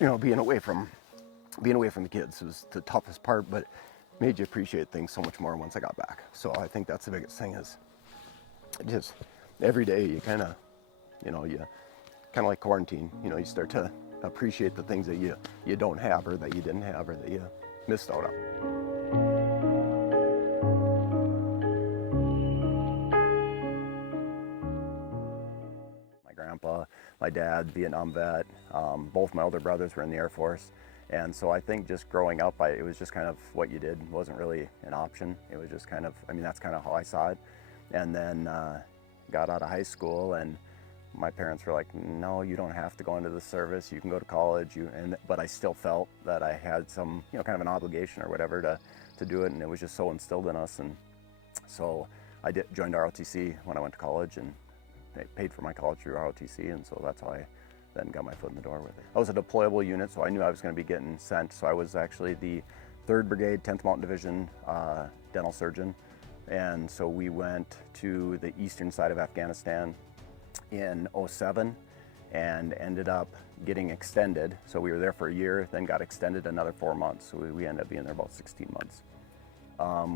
you know, being away from the kids was the toughest part, but made you appreciate things so much more once I got back. So I think that's the biggest thing is just every day you kind of, you know, you kind of like quarantine, you know, you start to appreciate the things that you don't have or that you didn't have or that you missed out on. My grandpa, my dad, Vietnam vet, both my older brothers were in the Air Force. And so I think just growing up, it was just kind of what you did. It wasn't really an option. It was just kind of, I mean, that's kind of how I saw it. And then got out of high school and my parents were like, no, you don't have to go into the service. You can go to college. But I still felt that I had some, you know, kind of an obligation or whatever to do it. And it was just so instilled in us. And so I joined ROTC when I went to college and paid for my college through ROTC. And so that's how I then got my foot in the door with it. I was a deployable unit, so I knew I was going to be getting sent. So I was actually the 3rd Brigade, 10th Mountain Division dental surgeon. And so we went to the eastern side of Afghanistan in '07 and ended up getting extended. So we were there for a year, then got extended another 4 months. So we ended up being there about 16 months.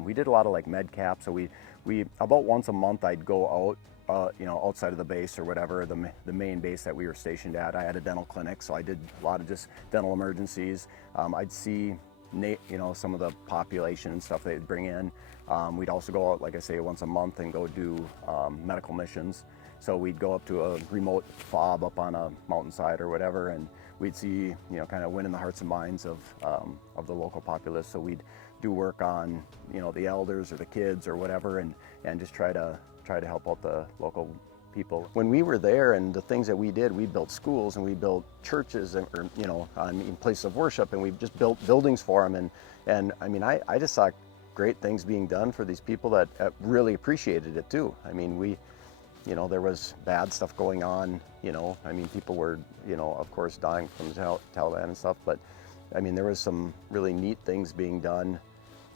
We did a lot of like med cap. So we about once a month I'd go out, you know, outside of the base or whatever, the main base that we were stationed at. I had a dental clinic, so I did a lot of just dental emergencies. I'd see, you know, some of the population and stuff they'd bring in. We'd also go out, like I say, once a month and go do medical missions. So we'd go up to a remote fob up on a mountainside or whatever, and we'd see, you know, kind of winning the hearts and minds of the local populace. So we'd do work on, you know, the elders or the kids or whatever, and just try to help out the local people. When we were there and the things that we did, we built schools and we built churches and, or, you know, in places of worship, and we just built buildings for them. And I mean, I just saw great things being done for these people that really appreciated it too. I mean, you know, there was bad stuff going on, you know, I mean, people were, you know, of course, dying from the Taliban and stuff, but I mean, there was some really neat things being done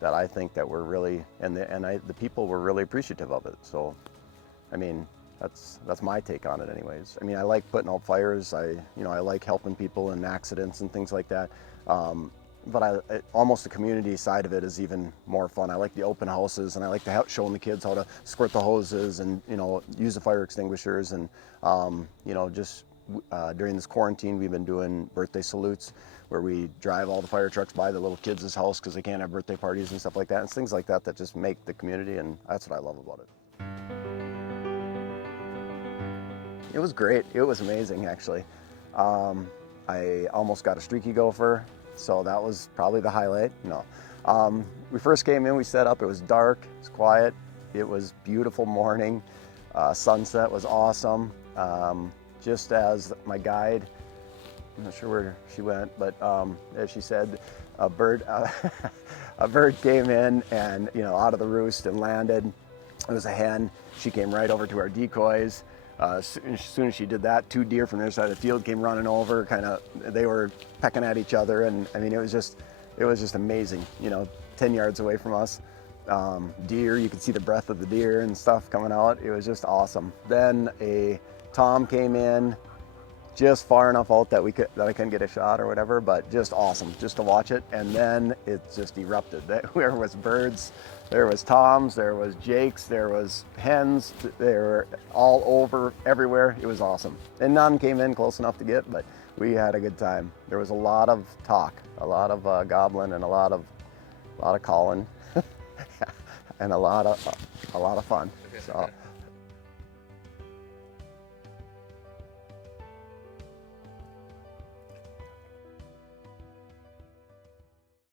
that I think that were really, the people were really appreciative of it. So, I mean, that's my take on it anyways. I mean, I like putting out fires. I like helping people in accidents and things like that. But almost the community side of it is even more fun. I like the open houses, and I like showing the kids how to squirt the hoses and, you know, use the fire extinguishers. And, you know, just during this quarantine, we've been doing birthday salutes where we drive all the fire trucks by the little kids' house because they can't have birthday parties and stuff like that. And it's things like that that just make the community, and that's what I love about it. It was great. It was amazing, actually. I almost got a streaky gopher, so that was probably the highlight. No, we first came in, we set up, it was dark, it was quiet, it was beautiful morning, sunset was awesome. Just as my guide, I'm not sure where she went, but as she said, a bird came in and, you know, out of the roost and landed. It was a hen. She came right over to our decoys. As soon as she did that, 2 deer from the other side of the field came running over. They were pecking at each other, and I mean, it was just amazing. You know, 10 yards away from us, deer. You could see the breath of the deer and stuff coming out. It was just awesome. Then a tom came in, just far enough out that I couldn't get a shot or whatever, but just awesome, just to watch it. And then it just erupted. There was birds. There was toms, there was jakes, there was hens, they were all over, everywhere. It was awesome. And none came in close enough to get, but we had a good time. There was a lot of talk, a lot of gobbling, and a lot of calling, and a lot of fun. So